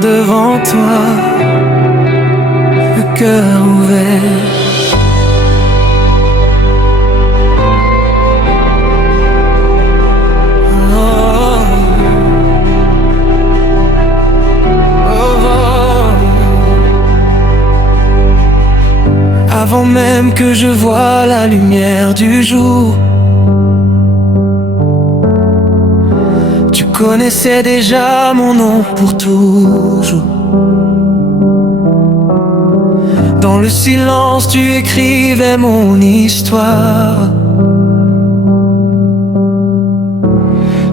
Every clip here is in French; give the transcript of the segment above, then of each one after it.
devant toi, le cœur ouvert. Avant même que je voie la lumière du jour, tu connaissais déjà mon nom pour toujours. Dans le silence, tu écrivais mon histoire,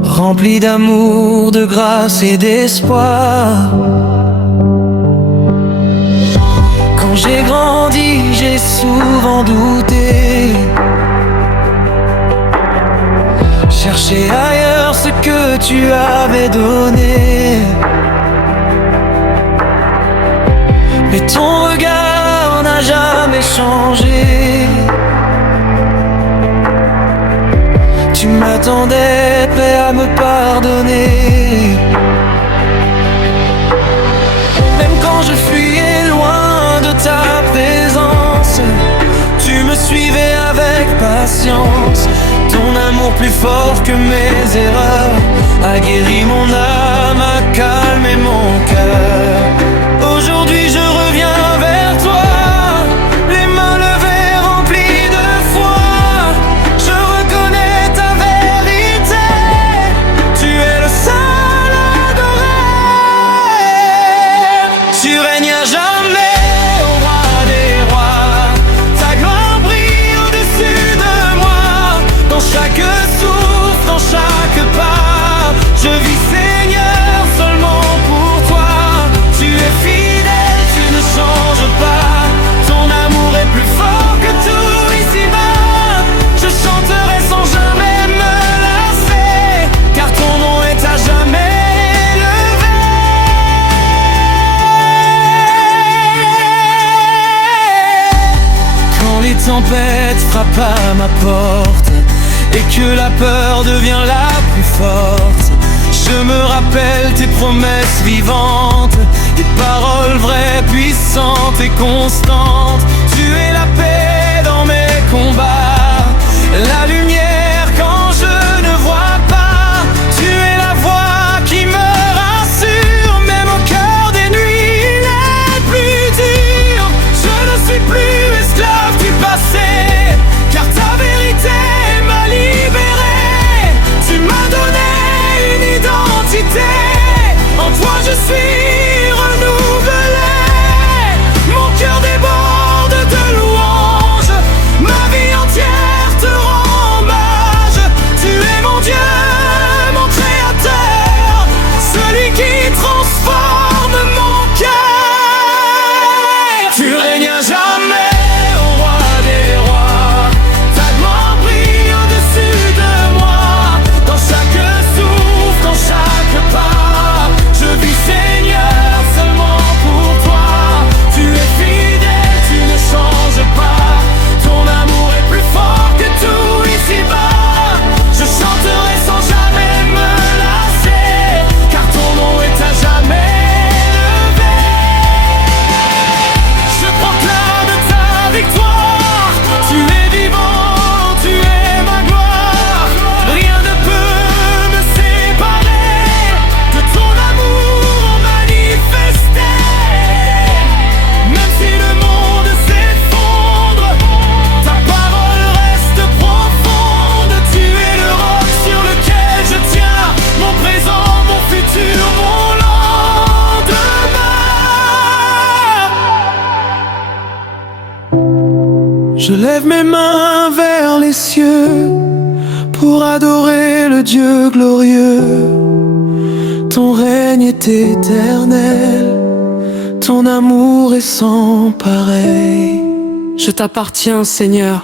remplie d'amour, de grâce et d'espoir. Quand j'ai grandi, j'ai souvent douté, cherché ailleurs ce que tu avais donné. Mais ton regard n'a jamais changé. Tu m'attendais, prêt à me pardonner. Même quand je fuyais loin de ta présence, tu me suivais avec patience. Ton amour plus fort que mes erreurs a guéri mon âme, a calmé mon cœur. Aujourd'hui je reviens vers toi, les mains levées remplies de foi. Je reconnais ta vérité, tu es le seul adoré. Tu règnes à jamais, ô roi des rois. Ta gloire brille au-dessus de moi. Dans chaque souffle, dans chaque pas, je vis Seigneur seulement pour toi. Tu es fidèle, tu ne changes pas. Ton amour est plus fort que tout ici-bas. Je chanterai sans jamais me lasser, car ton nom est à jamais élevé. Quand les tempêtes frappent à ma porte et que la peur devient la plus forte, je me rappelle tes promesses vivantes, tes paroles vraies, puissantes et constantes. Tu es la paix dans mes combats, la lumière quand je ne vois pas. Tu es la voix qui me rassure, même au cœur des nuits les plus dures. Je ne suis plus esclave du passé, car ta vérité m'a libéré. Tu m'as donné une identité, en toi je suis renouvelé. Mon cœur déborde de louanges, ma vie entière te rend hommage. Tu es mon Dieu, mon créateur, celui qui transforme mon cœur. Tu règnes à jamais, ô roi des rois. Ta gloire brille au-dessus de moi. Dans chaque souffle, dans chaque pas, je vis Seigneur seulement pour toi. Tu es fidèle, tu ne changes pas. Ton amour est plus fort que tout ici-bas. Je chanterai sans jamais me lasser, car ton nom est à jamais élevé. Je proclame ta victoire. Tu es vivant, tu es ma gloire. Rien ne peut me séparer de ton amour manifesté. Même si le monde s'effondre, ta parole reste profonde. Tu es le roc sur lequel je tiens, mon présent, mon futur, mon lendemain. Je lève mes mains vers les cieux pour adorer le Dieu glorieux. Ton règne est éternel, ton amour est sans pareil. Je t'appartiens, Seigneur.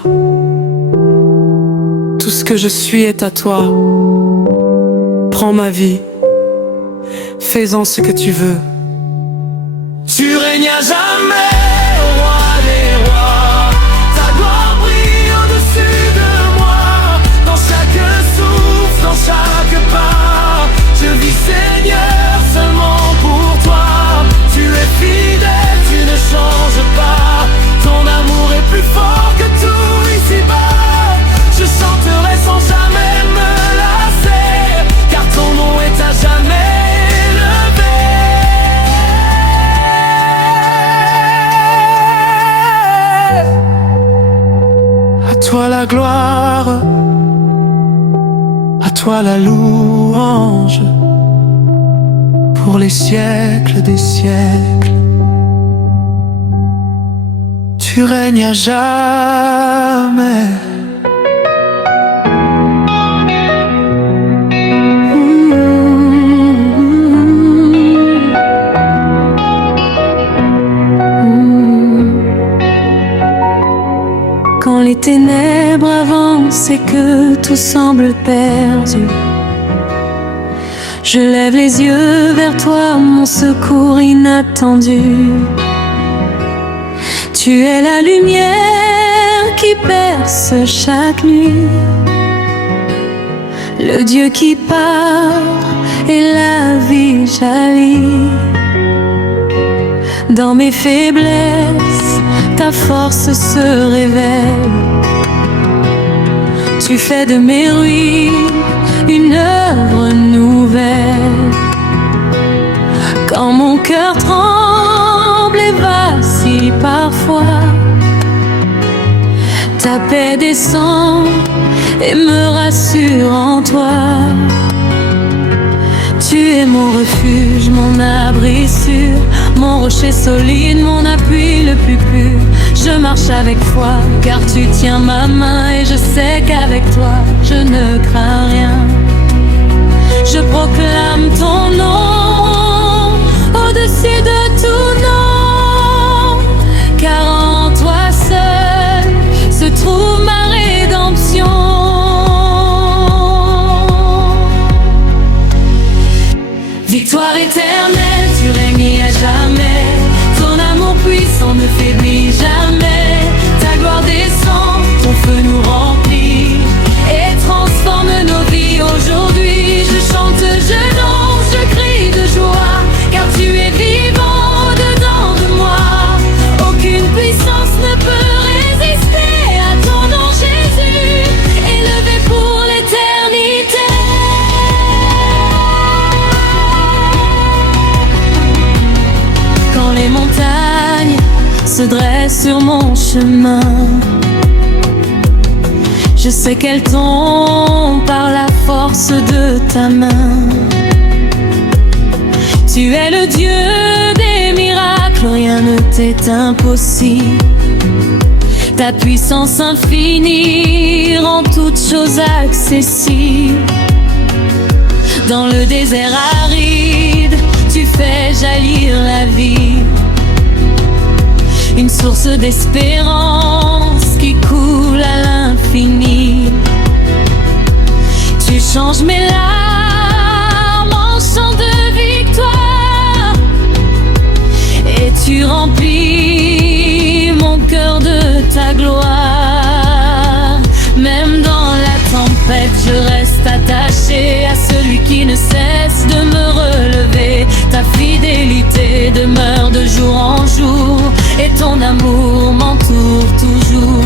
Tout ce que je suis est à toi. Prends ma vie, fais-en ce que tu veux. Tu règnes à jamais, ô roi des rois. Ta gloire brille au-dessus de moi. Dans chaque souffle, dans chaque pas, je vis Seigneur seulement pour toi. toi la gloire, à toi la louange, pour les siècles des siècles. Tu règnes à jamais. Quand les ténèbres avancent et que tout semble perdu, je lève les yeux vers toi, mon secours inattendu. Tu es la lumière qui perce chaque nuit, le Dieu qui parle et la vie jaillit. Dans mes faiblesses, ta force se révèle. Tu fais de mes ruines une œuvre nouvelle. Quand mon cœur tremble et vacille parfois, ta paix descend et me rassure en toi. Tu es mon refuge, mon abri sûr, mon rocher solide, mon appui le plus pur. Je marche avec foi, car tu tiens ma main et je sais qu'avec toi, je ne crains rien. Je proclame ton nom au-dessus de tout nom, car en toi seul se trouve ma rédemption. Victoire éternelle, tu règnes à jamais. Ton amour puissant ne faiblit jamais. Ta gloire descend, ton feu nous remplit et transforme nos vies aujourd'hui. Je chante, je danse, je crie de joie, car tu es vivant au-dedans de moi. Aucune puissance ne peut résister à ton nom Jésus, élevé pour l'éternité. Quand les montagnes se dressent sur mon chemin, je sais qu'elles tombent par la force de ta main. Tu es le Dieu des miracles, rien ne t'est impossible. Ta puissance infinie rend toutes choses accessibles. Dans le désert aride, tu fais jaillir la vie, une source d'espérance qui coule à l'infini. Tu changes mes larmes en chants de victoire et tu remplis mon cœur de ta gloire. Même dans la tempête, je reste attaché à celui qui ne cesse de me relever. Ta fidélité demeure de jour en jour et ton amour m'entoure toujours.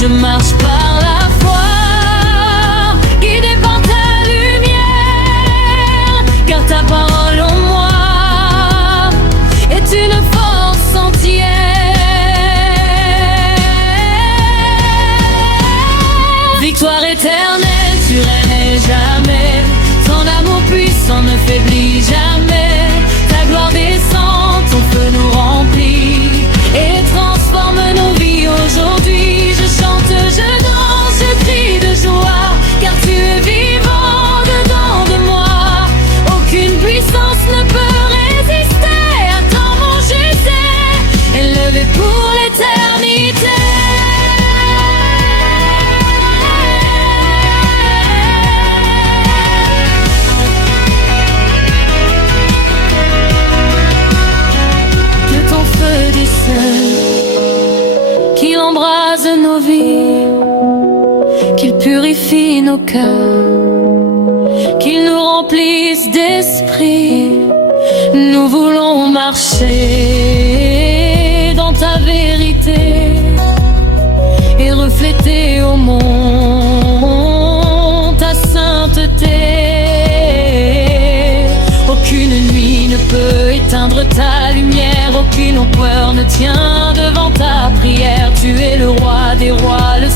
Je marche par la foi, guidé par ta lumière, car ta parole en moi est une force entière. Victoire éternelle, tu règnes jamais. Ton amour puissant ne faiblit jamais. Ta gloire descend, ton feu nous remplit et transforme nos vies aujourd'hui. Je chante, je danse, je crie de joie, car tu es vivant dedans de moi. Aucune puissance ne peut résister à ton nom Jésus, élevé pour l'éternité. Qu'il embrase nos vies, qu'il purifie nos cœurs, qu'il nous remplisse d'esprit. Nous voulons marcher dans ta vérité et refléter au monde ta sainteté. Aucune nuit ne peut éteindre ta lumière, aucune peur ne tient devant ta prière. Tu es le roi des rois, le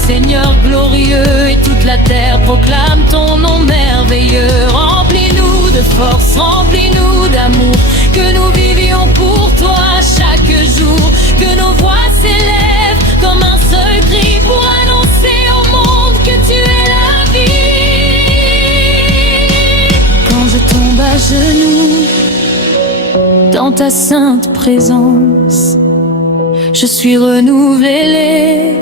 proclame ton nom merveilleux. Remplis-nous de force, remplis-nous d'amour, que nous vivions pour toi chaque jour, que nos voix s'élèvent comme un seul cri pour annoncer au monde que tu es la vie. Quand je tombe à genoux dans ta sainte présence, je suis renouvelée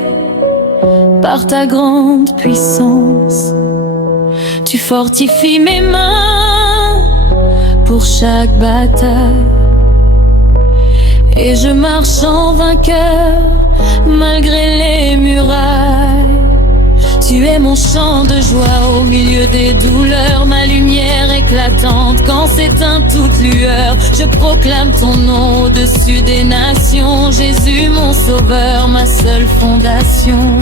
par ta grande puissance. Tu fortifies mes mains pour chaque bataille, et je marche en vainqueur malgré les murailles. Tu es mon chant de joie au milieu des douleurs, ma lumière éclatante quand s'éteint toute lueur. Je proclame ton nom au-dessus des nations, Jésus mon sauveur, ma seule fondation.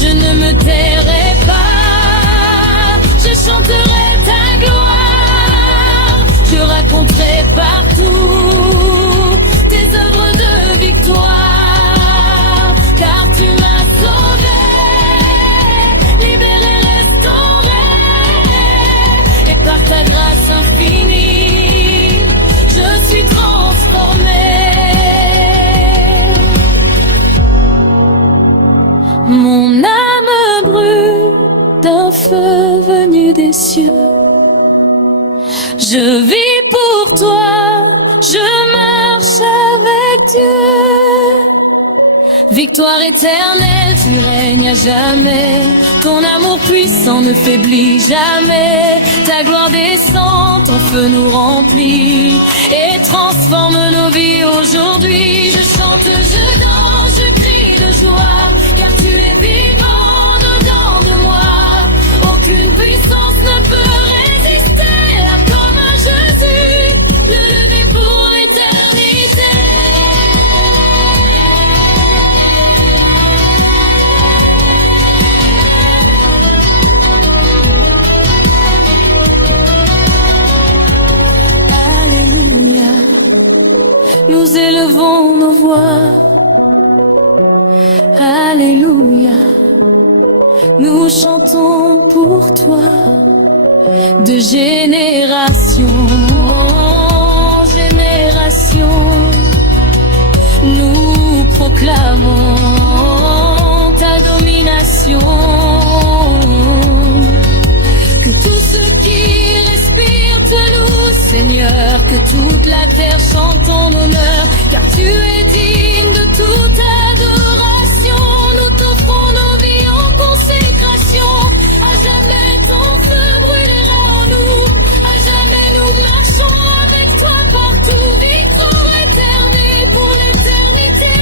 Je ne me tairai pas, je chanterai ta gloire, je raconterai partout tes œuvres de victoire, car tu m'as sauvé, libéré, restauré, et par ta grâce infinie, je suis transformée. Mon âme brûle d'un feu venu des cieux. Je vis pour toi, je marche avec Dieu. Victoire éternelle, tu règnes à jamais. Ton amour puissant ne faiblit jamais. Ta gloire descend, ton feu nous remplit et transforme nos vies aujourd'hui. Je chante, je danse, je crie de joie, car tu es vivant dedans de moi. Aucune puissance ne peut résister à comme un Jésus, le lever pour l'éternité. Alléluia, nous élevons nos voix. Alléluia, nous chantons pour toi, de génération en génération. Nous proclamons ta domination. Que tous ceux qui respirent te louent, Seigneur, que toute la terre chante ton honneur, car tu es digne de toute adoration. Nous t'offrons nos vies en consécration. À jamais ton feu brûlera en nous. À jamais nous marchons avec toi partout. Victoire éternelle pour l'éternité.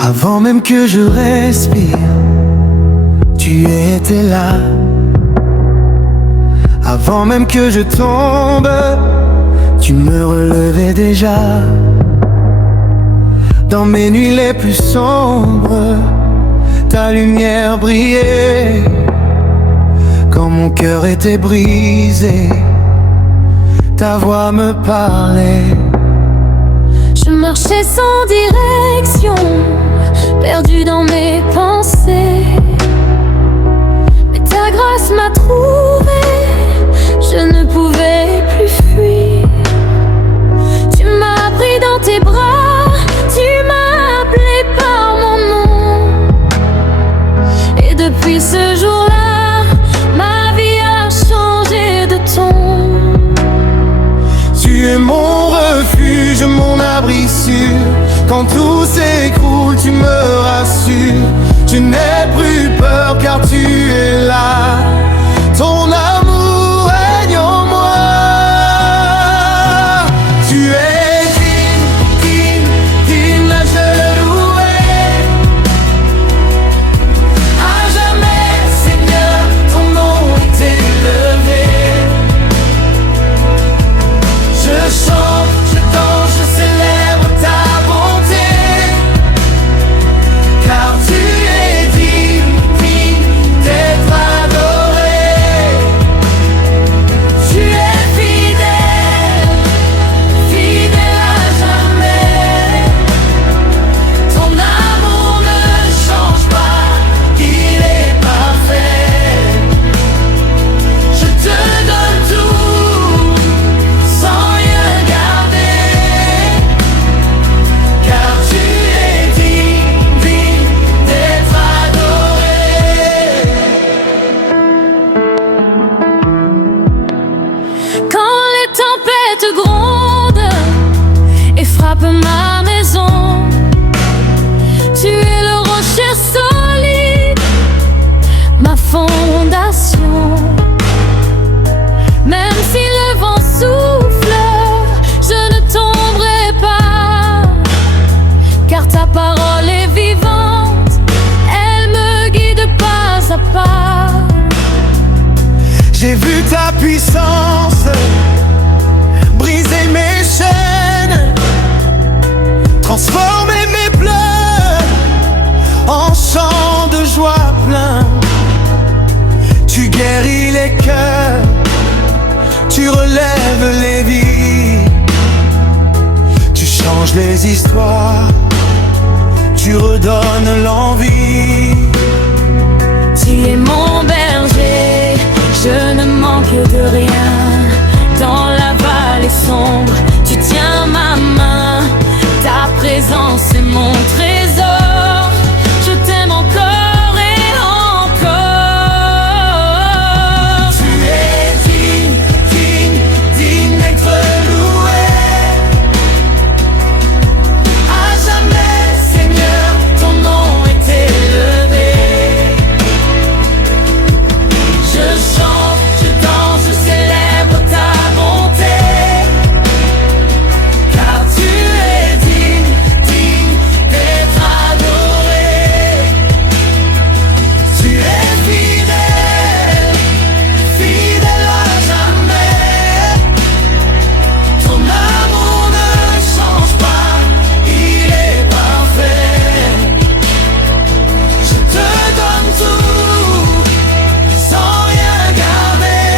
Avant même que je respire, tu étais là. Avant même que je tombe, tu me relevais déjà. Dans mes nuits les plus sombres, ta lumière brillait. Quand mon cœur était brisé, ta voix me parlait. Je marchais sans direction, perdu dans mes pensées, mais ta grâce m'a trouvé, je ne pouvais plus fuir. Tu m'as pris dans tes bras, tu m'as appelé par mon nom, et depuis ce jour-là, ma vie a changé de ton. Tu es mon refuge, mon abri sûr. Quand tout s'écroule, tu me rassures. Je n'ai plus peur car tu es là. Ton amour règne en moi. Tu es digne, digne, digne à te louer. À jamais, Seigneur, ton nom est élevé. Je chante, je danse, je célèbre ta bonté, car tu es digne, digne d'être adoré. vu ta puissance briser mes chaînes, transformer mes pleurs en chants de joie plein. Tu guéris les cœurs, tu relèves les vies, tu changes les histoires, tu redonnes l'envie. Tu es mon berger, je ne manque de rien. Dans la vallée sombre, tu tiens ma main. Ta présence est mon trésor. Je t'aime encore et encore. Tu es digne, digne, digne d'être loué. À jamais, Seigneur, ton nom est élevé. Je chante, je danse, je célèbre ta bonté. Car tu es digne, digne d'être adoré. Tu es fidèle, fidèle à jamais. Ton amour ne change pas, il est parfait. Je te donne tout, sans rien garder.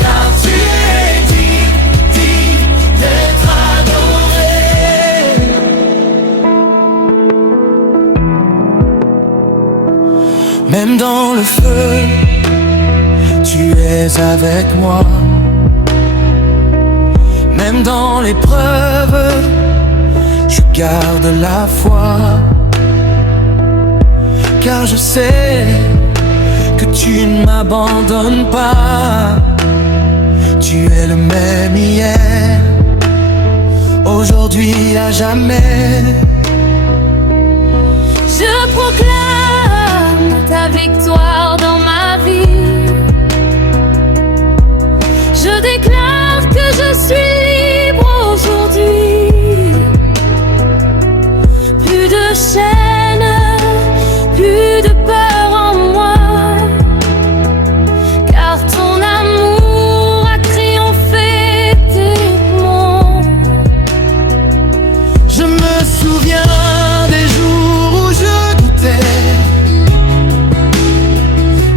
Car tu es digne, digne d'être adoré. Même dans le feu, tu es avec moi. Même dans l'épreuve, je garde la foi. Car je sais que tu ne m'abandonnes pas. Tu es le même hier, aujourd'hui, à jamais. Je proclame ta victoire dans ma vie. Je déclare que je suis libre aujourd'hui. Plus de chaînes, plus de peur en moi. Car ton amour a triomphé des monts. Je me souviens des jours où je doutais,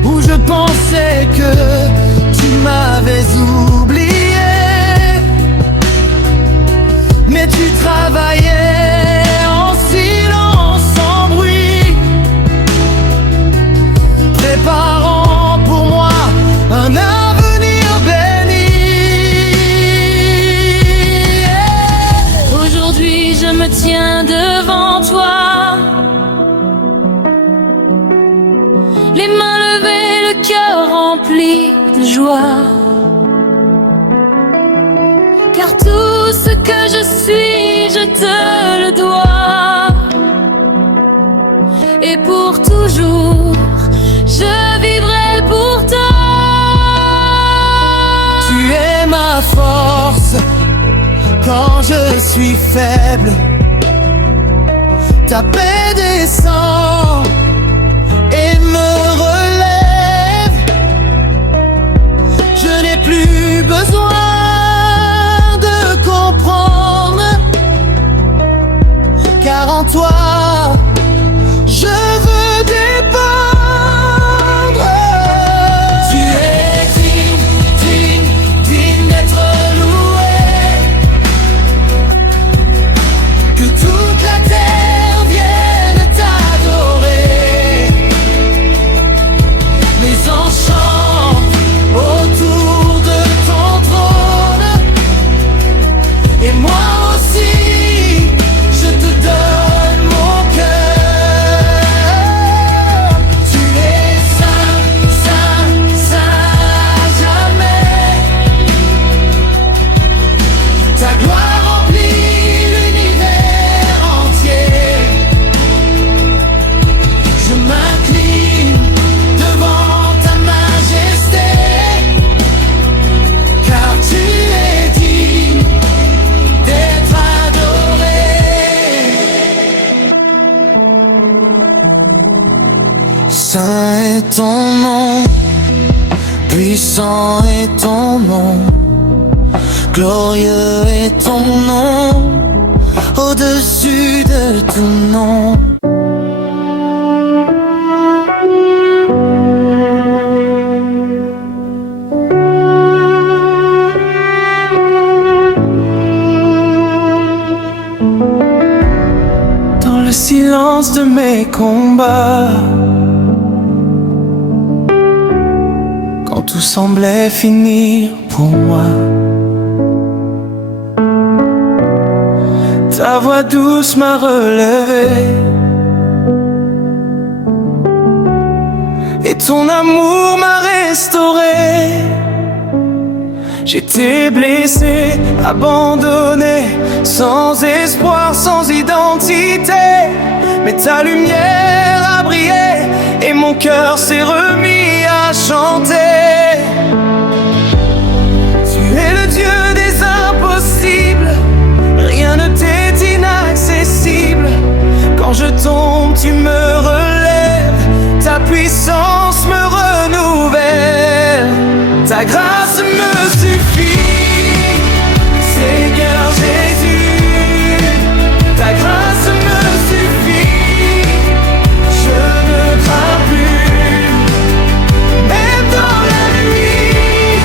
où je pensais que tu m'avais oublié. Mais tu travaillais en silence, sans bruit, préparant pour moi un avenir béni. Aujourd'hui je me tiens devant toi, les mains levées, le cœur rempli de joie. Car tout ce que je suis, je te le dois. Et pour toujours, je vivrai pour toi. Tu es ma force quand je suis faible. Ta paix descend et me relève. Je n'ai plus besoin de comprendre, car en toi je veux dépendre. Tu es digne, digne, digne d'être loué. Que toute la terre vienne t'adorer. Les enchants autour de ton trône. Et moi aussi, je te donne mon cœur. Tu es saint, saint, saint à jamais. Ta gloire remplit l'univers entier. Je m'incline devant ta majesté. Car tu es digne d'être adoré. Saint est ton nom, Puissant est ton nom, glorieux est ton nom, au-dessus de tout nom. Dans le silence de mes combats, quand tout semblait finir pour moi, ta voix douce m'a relevé et ton amour m'a restauré. J'étais blessé, abandonné, sans espoir, sans identité, mais ta lumière a brillé et mon cœur s'est remis à chanter. Tu es le Dieu des impossibles, rien ne t'est inaccessible. Quand je tombe, tu me relèves, ta puissance me renouvelle. Ta grâce me suffit, Seigneur Jésus. Ta grâce me suffit, je ne crains plus. Même dans la nuit,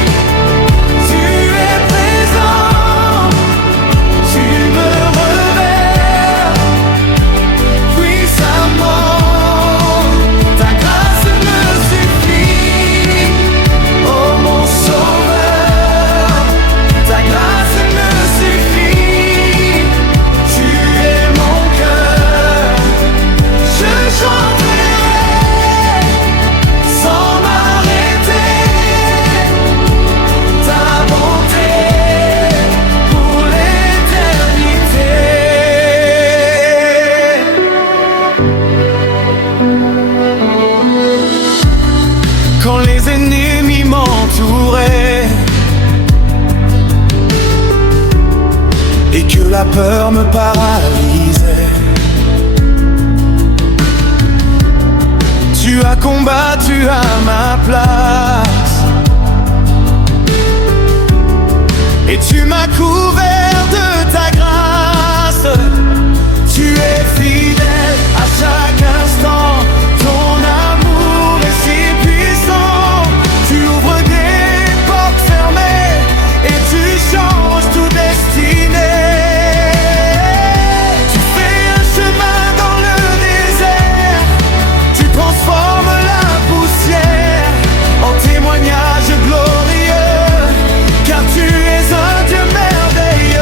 tu es présent, tu me réveilles puissamment. Ta grâce me suffit, oh mon Sauveur. Ta grâce me suffit, tu es mon cœur. Je chanterai sans m'arrêter ta bonté pour l'éternité. Quand les ennemis m'entouraient et que la peur me paralysait, tu as combattu à ma place et tu m'as couvert de ta grâce. Tu es fidèle à chaque instant, ton amour est si puissant. Tu ouvres des portes fermées et tu changes toute destinée. Tu fais un chemin dans le désert, tu transformes la poussière en témoignage glorieux, car tu es un Dieu merveilleux.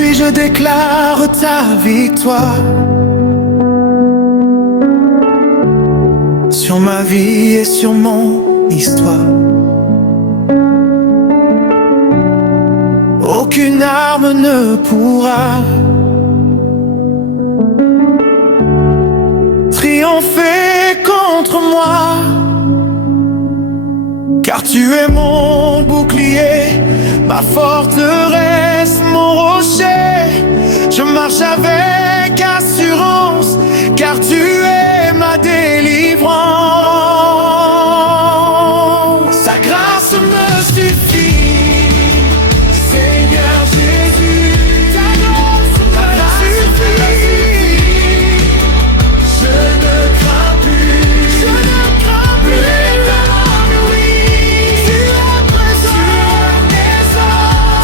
Aujourd'hui je déclare ta victoire sur ma vie et sur mon histoire. Aucune arme ne pourra triompher contre moi, car tu es mon bouclier, ma forteresse, mon rocher. Je marche avec assurance, car tu es ma délivrance. Ta grâce me suffit, Seigneur Jésus. Ta grâce me suffit. Je ne crains plus, je ne crains plus. Oui, tu es présent,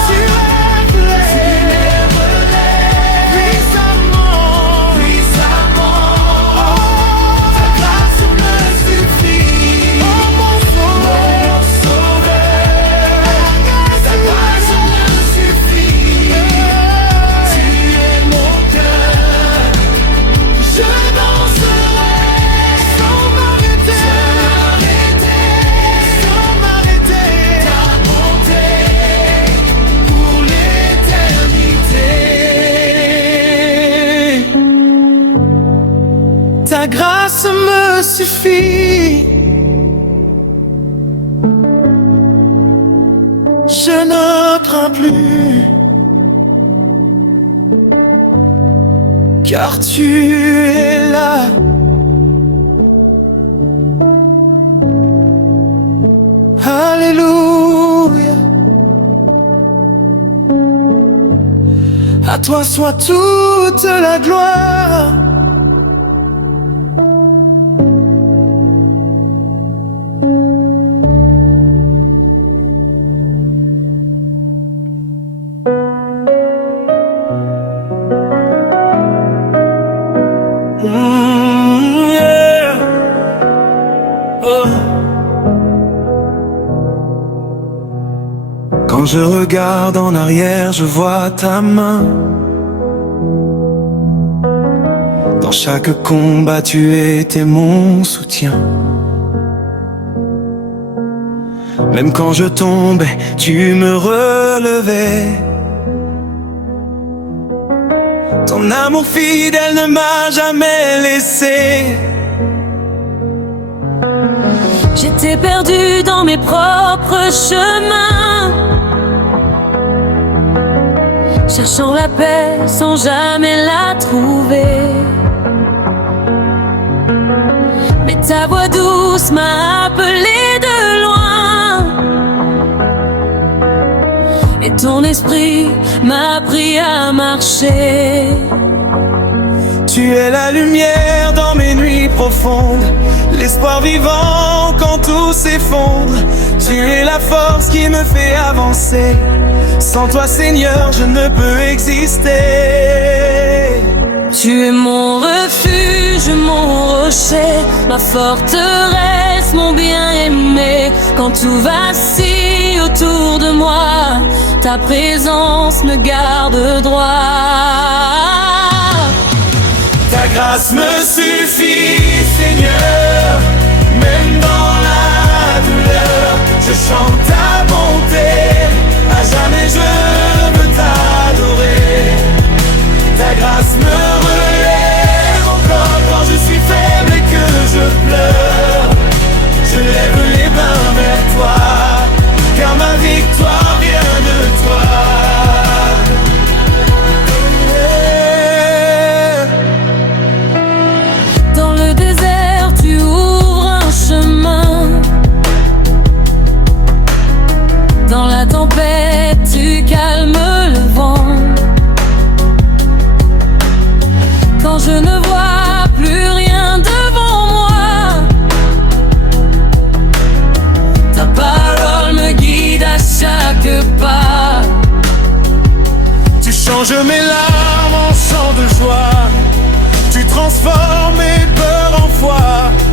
tu es puissamment, puissamment. Oh, ta grâce me suffit. Oh mon sauveur, ta grâce me suffit. Tu es mon cœur, je danserai sans m'arrêter, sans m'arrêter. Ta bonté pour l'éternité. Ta grâce me suffit. Je ne crains plus, car tu es là. Alléluia. À toi soit toute la gloire. Yeah. Oh. Quand je regarde en arrière, je vois ta main. Dans chaque combat, tu étais mon soutien. Même quand je tombais, tu me relevais. Ton amour fidèle ne m'a jamais laissé. J'étais perdue dans mes propres chemins, cherchant la paix sans jamais la trouver. Mais ta voix douce m'a appelée de loin, et ton esprit m'a appris à marcher. Tu es la lumière dans mes nuits profondes, l'espoir vivant quand tout s'effondre. Tu es la force qui me fait avancer. Sans toi, Seigneur, je ne peux exister. Tu es mon refuge, mon rocher, ma forteresse, mon bien-aimé. Quand tout vacille autour de moi, ta présence me garde droit. Ta grâce me suffit, Seigneur. Même dans la douleur, je chante ta bonté. À jamais je veux t'adorer. Ta grâce me relève encore quand je suis faible et que je pleure. Je lève les mains vers toi, car ma victoire vient de toi. Dans le désert, tu ouvres un chemin. Dans la tempête, tu calmes le vent. Quand je ne vois plus rien devant moi, ta parole me guide à chaque pas. Tu changes mes larmes en chants de joie. Tu transformes mes peurs en foi.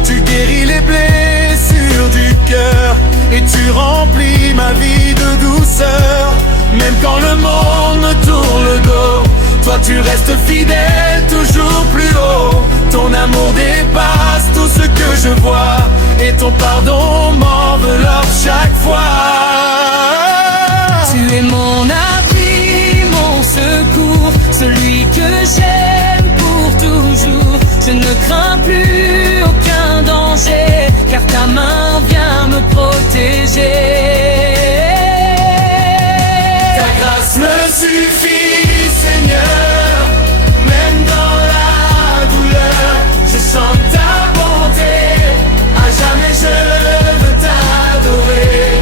Tu guéris les blessures du cœur et tu remplis ma vie de douceur. même quand le monde me tourne le dos. Toi tu restes fidèle, toujours plus haut. Ton amour dépasse tout ce que je vois, et ton pardon m'enveloppe chaque fois. Tu es mon abri, mon secours, celui que j'aime pour toujours. Je ne crains plus aucun danger, car ta main vient me protéger. Ta grâce me suffit, Seigneur, même dans la douleur. Je chante ta bonté, à jamais je veux t'adorer.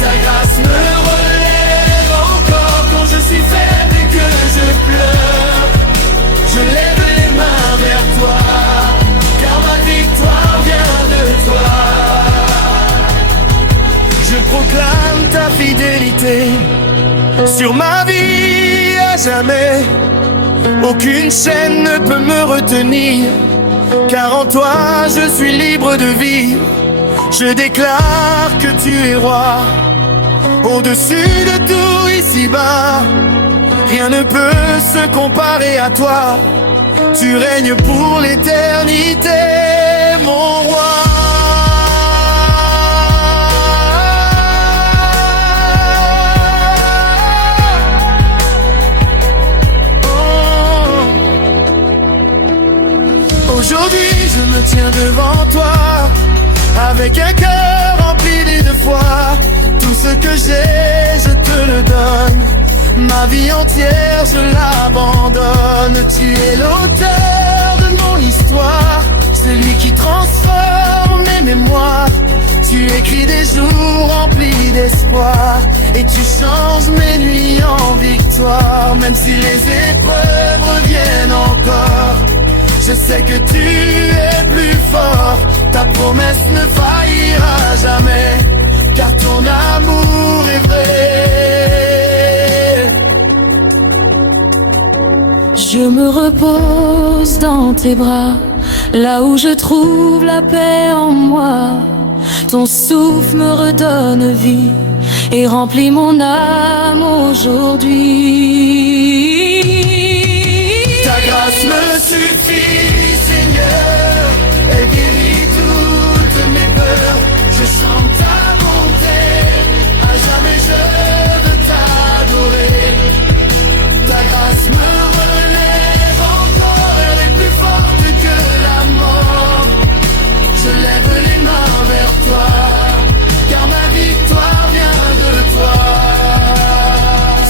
Ta grâce me relève encore quand je suis faible et que je pleure. Je lève les mains vers toi, car ma victoire vient de toi. Je proclame ta fidélité sur ma vie à jamais. Aucune chaîne ne peut me retenir, car en toi je suis libre de vivre. Je déclare que tu es roi, au-dessus de tout ici-bas. Rien ne peut se comparer à toi. Tu règnes pour l'éternité, mon roi. Aujourd'hui je me tiens devant toi, avec un cœur rempli de foi. Tout ce que j'ai, je te le donne. Ma vie entière, je l'abandonne. Tu es l'auteur de mon histoire, celui qui transforme mes mémoires. Tu écris des jours remplis d'espoir, et tu changes mes nuits en victoire. Même si les épreuves reviennent encore, je sais que tu es plus fort. Ta promesse ne faillira jamais, car ton amour est vrai. Je me repose dans tes bras, là où je trouve la paix en moi. Ton souffle me redonne vie et remplit mon âme aujourd'hui. Ta grâce me suffit, Seigneur, elle guérit toutes mes peurs. Je chante ta bonté, à jamais je veux t'adorer. Ta grâce me relève encore, elle est plus forte que la mort. Je lève les mains vers toi, car ma victoire vient de toi.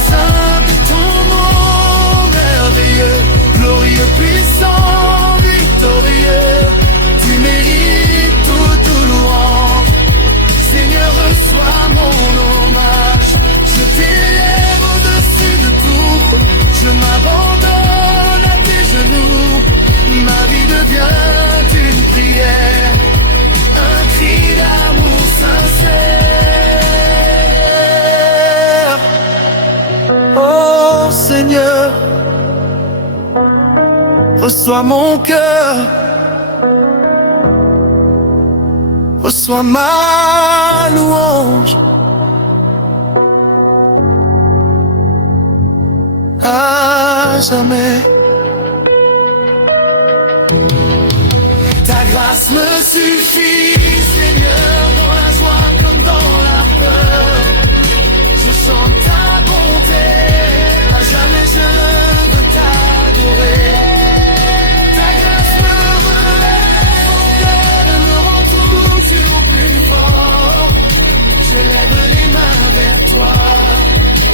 Saint est ton nom merveilleux, glorieux, puissant, victorieux. Tu mérites tout louange. Seigneur, reçois mon hommage. Je t'élève au-dessus de tout, je m'abandonne à tes genoux. Ma vie devient une prière, un cri d'amour sincère. Oh Seigneur, reçois mon cœur, reçois ma louange. À jamais. Ta grâce me suffit, Seigneur, dans la joie comme dans la peur. Je chante ta bonté, à jamais je veux t'adorer. Ta grâce me relève encore, me rend toujours plus fort. Je lève les mains vers toi,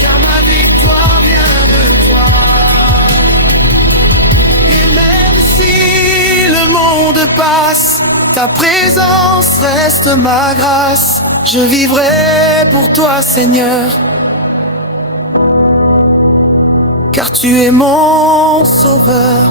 car ma victoire vient de toi. Et même si le monde passe, ta présence reste ma grâce. Je vivrai pour toi, Seigneur, car tu es mon sauveur.